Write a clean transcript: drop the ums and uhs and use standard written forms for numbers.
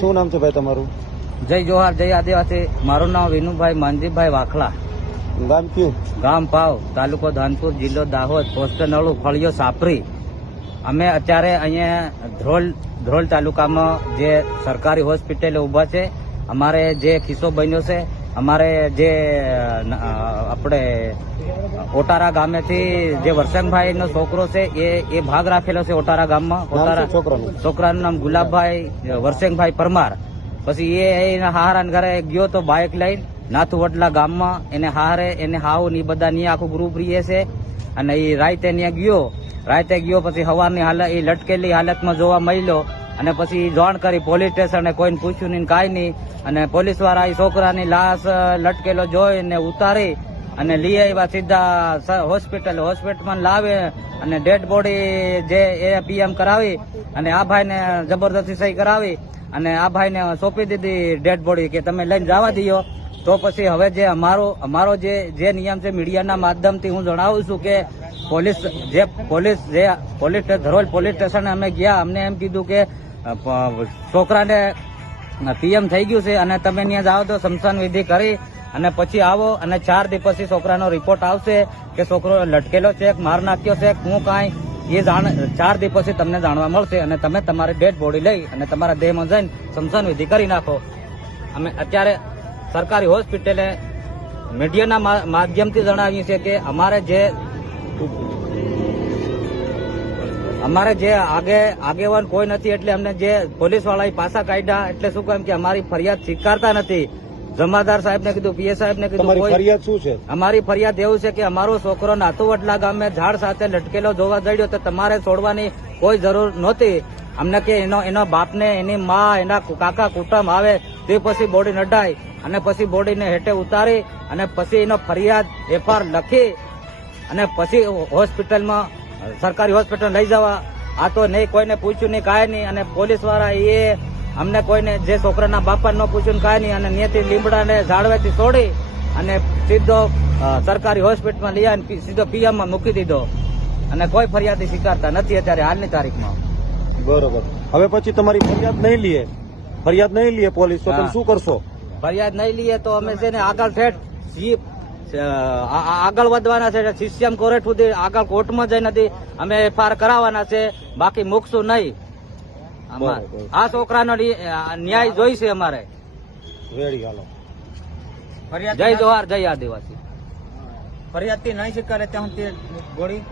શું નામ છે ભાઈ તમારું? જય જોહાર જય આદિવાસી. મારું નામ વિનુભાઈ માનજીભાઈ વાખલા. ગામ કયું? ગામ પાવ, તાલુકો ધાનપુર, જિલ્લો દાહોદ, પોસ્ટ નળું, ફળિયો સાપરી. અમે અત્યારે અહીંયા ધ્રોલ તાલુકામાં જે સરકારી હોસ્પિટલ ઉભા છે. અમારે જે કિસ્સો બન્યો છે, અમારે જે આપણે ઓટારા ગામેથી જે વરસંગભાઈ નો છોકરો છે એ ભાગ રાખેલો છે ઓટારા ગામમાં. છોકરાનું નામ ગુલાબભાઈ વરસંગભાઈ પરમાર. પછી એના હારાના ઘરે ગયો તો બાઇક લઈને નાથુવડલા ગામમાં એને હારે એને હાવ ની બધા ની આખું ગ્રુપ રહીએ છે. અને એ રાતે ત્યાં ગયો પછી સવારની હાલત એ લટકેલી હાલતમાં જોવા મળ્યો. અને પછી જાણ કરી પોલીસ સ્ટેશને, કોઈને પૂછ્યું નહીં, કાંઈ નહીં. અને પોલીસ વાળા એ છોકરાની લાશ લટકેલો જોઈને ઉતારી અને લઈ આવ્યા સીધા હોસ્પિટલમાં લાવે અને ડેડ બોડી જે એ પીએમ કરાવી અને આ ભાઈને જબરદસ્તી સહી કરાવી અને આ ભાઈને સોંપી દીધી ડેડ બોડી કે તમે લઈને જવા દો. તો પછી હવે જે અમારો જે નિયમ છે મીડિયાના માધ્યમથી હું જણાવું છું કે ધરોલ પોલીસ સ્ટેશન અમે ગયા, અમને એમ કીધું કે છોકરાને પીએમ થઈ ગયું છે અને તમે ત્યાં જાઓ તો સ્મશાન વિધિ કરી અને પછી આવો અને 4 દિવસ પછી છોકરાનો રિપોર્ટ આવશે કે છોકરો લટકેલો છે, માર નાખ્યો છે, હું કાંઈ એ 4 દિવસ પછી તમને જાણવા મળશે અને તમે તમારી ડેડ બોડી લઈ અને તમારા દેહમાં જઈને સ્મશાન વિધિ કરી નાખો. અમે અત્યારે સરકારી હોસ્પિટલે મીડિયાના માધ્યમથી જણાવીએ છીએ કે અમારે જે આગેવાન કોઈ નથી, એટલે અમને જે પોલીસ વાળા પાછા કાઢ્યા. એટલે શું કહે કે અમારી ફરિયાદ સ્વીકારતા નથી. જમાદાર સાહેબ ને કીધું, પીએ સાહેબ ને કીધું. ફરિયાદ શું છે? અમારી ફરિયાદ એવું છે કે અમારો છોકરો નાથુવડલા ગામે ઝાડ સાથે લટકેલો જોવા જડ્યો તો તમારે છોડવાની કોઈ જરૂર નહોતી. અમને કે એનો બાપને, એની માં, એના કાકા કુટુંબ આવે તે પછી બોડી નડાય અને પછી બોડીને હેઠે ઉતારી અને પછી એનો ફરિયાદ એફઆર લખી અને પછી હોસ્પિટલમાં સરકારી હોસ્પિટલ લઈ જવા. આ તો નહીં, કોઈને પૂછ્યું નહીં, કાંઈ નહીં. અને પોલીસ વાળા એ અમને કોઈને જે છોકરાના બાપાને ન પૂછ્યું કાંઈ નહીં અને ત્યાંથી લીમડાને ઝાડવેથી છોડી અને સીધો સરકારી હોસ્પિટલમાં લઈ આવીને સીધો પીએમમાં મૂકી દીધો અને કોઈ ફરિયાદી સ્વીકારતા નથી અત્યારે હાલની તારીખમાં. બરોબર. હવે પછી તમારી ફરિયાદ નહીં લે પોલીસ, તો તમે શું કરશો? ફરિયાદ નહીં લઈએ તો અમે છે ને આગળ વધવાના છે. સીસીએમ કોર્ટ સુધી આગળ કોર્ટમાં જઈ નથી અમે એફઆઈઆર કરાવવાના છે, બાકી મૂકશું નહીં. આ છોકરાનો ન્યાય જોઈશે અમારે. જય જોહાર જય આદિવાસી. ફરિયાદ થી નહીં સ્વીકારે ત્યાં ગોળી